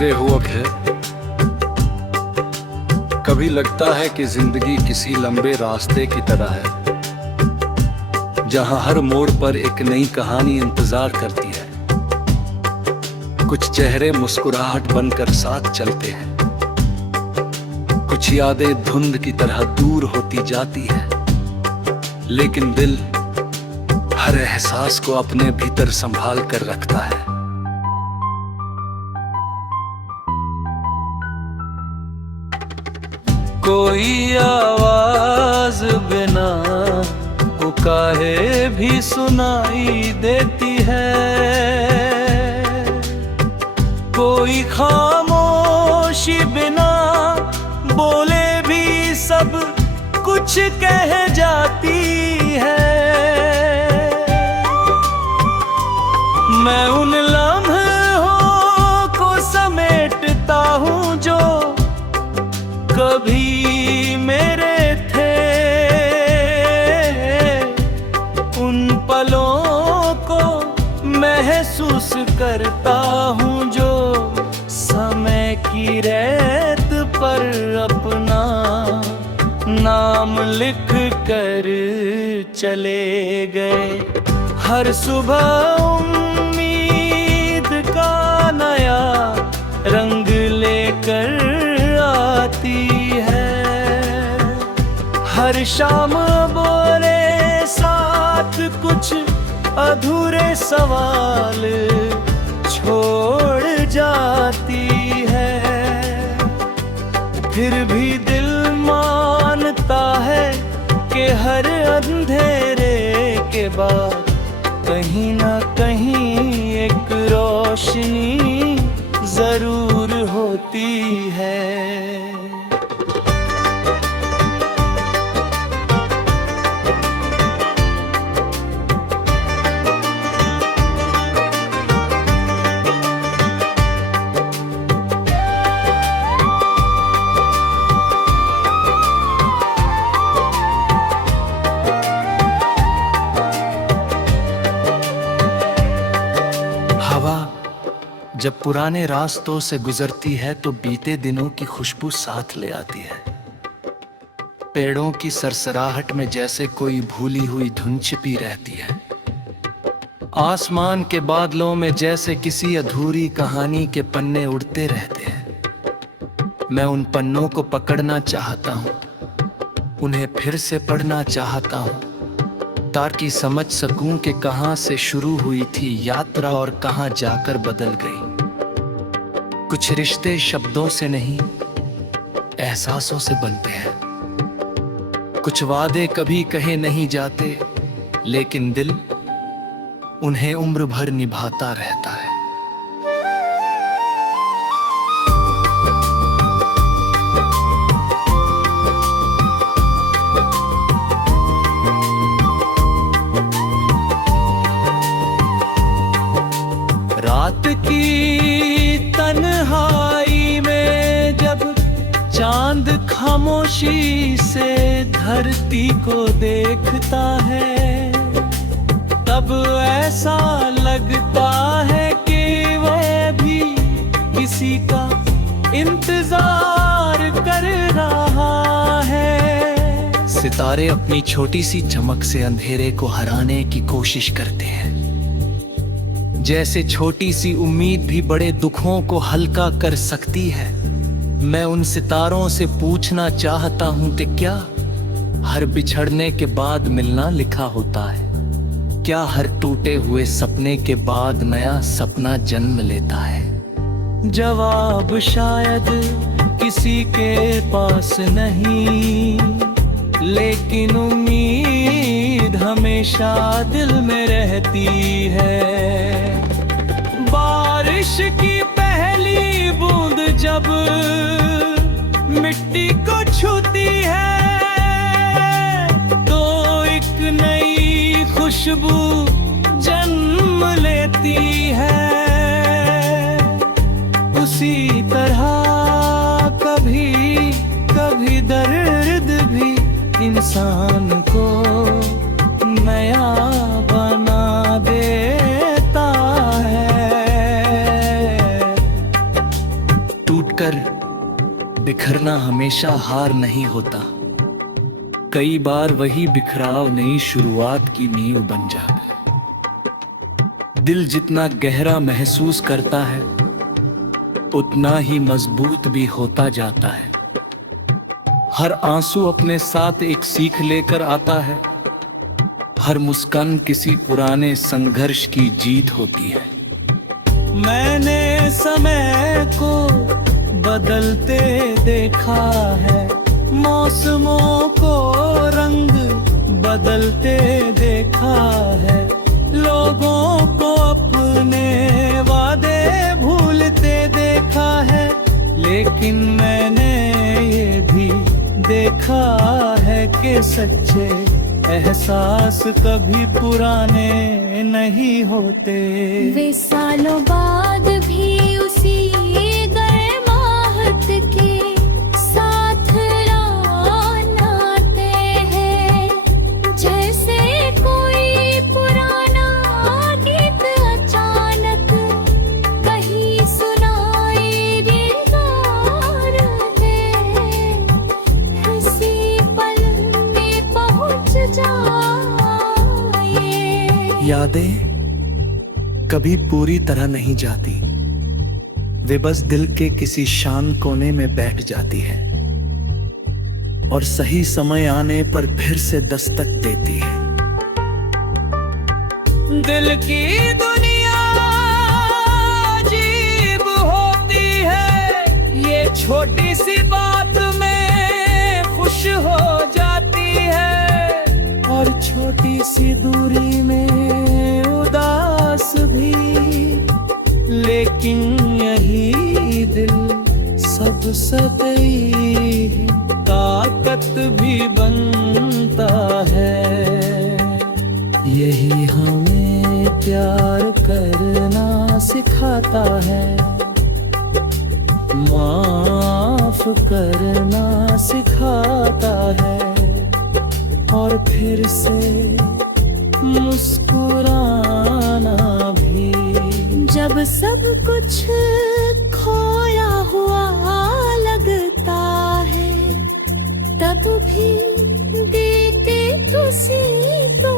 मेरे हुआ है, कभी लगता है कि जिंदगी किसी लंबे रास्ते की तरह है, जहां हर मोड़ पर एक नई कहानी इंतजार करती है। कुछ चेहरे मुस्कुराहट बनकर साथ चलते हैं, कुछ यादें धुंध की तरह दूर होती जाती है, लेकिन दिल हर एहसास को अपने भीतर संभाल कर रखता है। कोई आवाज बिना पुकारे भी सुनाई देती है, कोई खामोशी बिना बोले भी सब कुछ कह जाती है। मैं उन लम्हों को समेटता हूँ जो कभी मेरे थे, उन पलों को महसूस करता हूँ जो समय की रेत पर अपना नाम लिख कर चले गए। हर सुबह उम्मीद का नया रंग लेकर आती है, हर शाम बोले साथ कुछ अधूरे सवाल छोड़ जाती है। फिर भी दिल मानता है कि हर अंधेरे के बाद कहीं ना कहीं एक रोशनी जरूर होती है। जब पुराने रास्तों से गुजरती है तो बीते दिनों की खुशबू साथ ले आती है। पेड़ों की सरसराहट में जैसे कोई भूली हुई धुन छिपी रहती है। आसमान के बादलों में जैसे किसी अधूरी कहानी के पन्ने उड़ते रहते हैं। मैं उन पन्नों को पकड़ना चाहता हूँ, उन्हें फिर से पढ़ना चाहता हूँ, ताकि समझ सकूं कि कहां से शुरू हुई थी यात्रा और कहां जाकर बदल गई। कुछ रिश्ते शब्दों से नहीं, एहसासों से बनते हैं। कुछ वादे कभी कहे नहीं जाते, लेकिन दिल उन्हें उम्र भर निभाता रहता है। रात की तन्हाई में जब चांद खामोशी से धरती को देखता है, तब ऐसा लगता है कि वह भी किसी का इंतजार कर रहा है। सितारे अपनी छोटी सी चमक से अंधेरे को हराने की कोशिश करते हैं, जैसे छोटी सी उम्मीद भी बड़े दुखों को हल्का कर सकती है। मैं उन सितारों से पूछना चाहता हूं कि क्या हर बिछड़ने के बाद मिलना लिखा होता है? क्या हर टूटे हुए सपने के बाद नया सपना जन्म लेता है? जवाब शायद किसी के पास नहीं, लेकिन उम्मीद हमेशा दिल में रहती है। बारिश की पहली बूंद जब मिट्टी को छूती है, तो एक नई खुशबू जन्म लेती है। उसी तरह कभी कभी दर्द भी इंसान को नया बना देता है। बिखरना हमेशा हार नहीं होता, कई बार वही बिखराव नई शुरुआत की नींव बन जाता है। दिल जितना गहरा महसूस करता है उतना ही मजबूत भी होता जाता है। हर आंसू अपने साथ एक सीख लेकर आता है, हर मुस्कान किसी पुराने संघर्ष की जीत होती है। मैंने समय को बदलते देखा है, मौसमों को रंग बदलते देखा है, लोगों को अपने वादे भूलते देखा है, लेकिन मैंने ये भी देखा है कि सच्चे एहसास कभी पुराने नहीं होते। वे सालों बाद भी उसी गर्माहट के साथ आते हैं, जैसे कोई पुराना गीत अचानक कहीं सुनाई देता रहे, इसी पल में पहुंच जाए। यादें कभी पूरी तरह नहीं जाती, वे बस दिल के किसी शांत कोने में बैठ जाती है और सही समय आने पर फिर से दस्तक देती है। दिल की दुनिया अजीब होती है, ये छोटी सी बात में खुश हो जाती है और छोटी सी दूरी में उदास भी, लेकिन यही दिल सब सदैव ताकत भी बनता है। यही हमें प्यार करना सिखाता है, माफ करना सिखाता है और फिर से मुस्कुराना भी। जब सब कुछ खोया हुआ लगता है, तब भी देते किसी को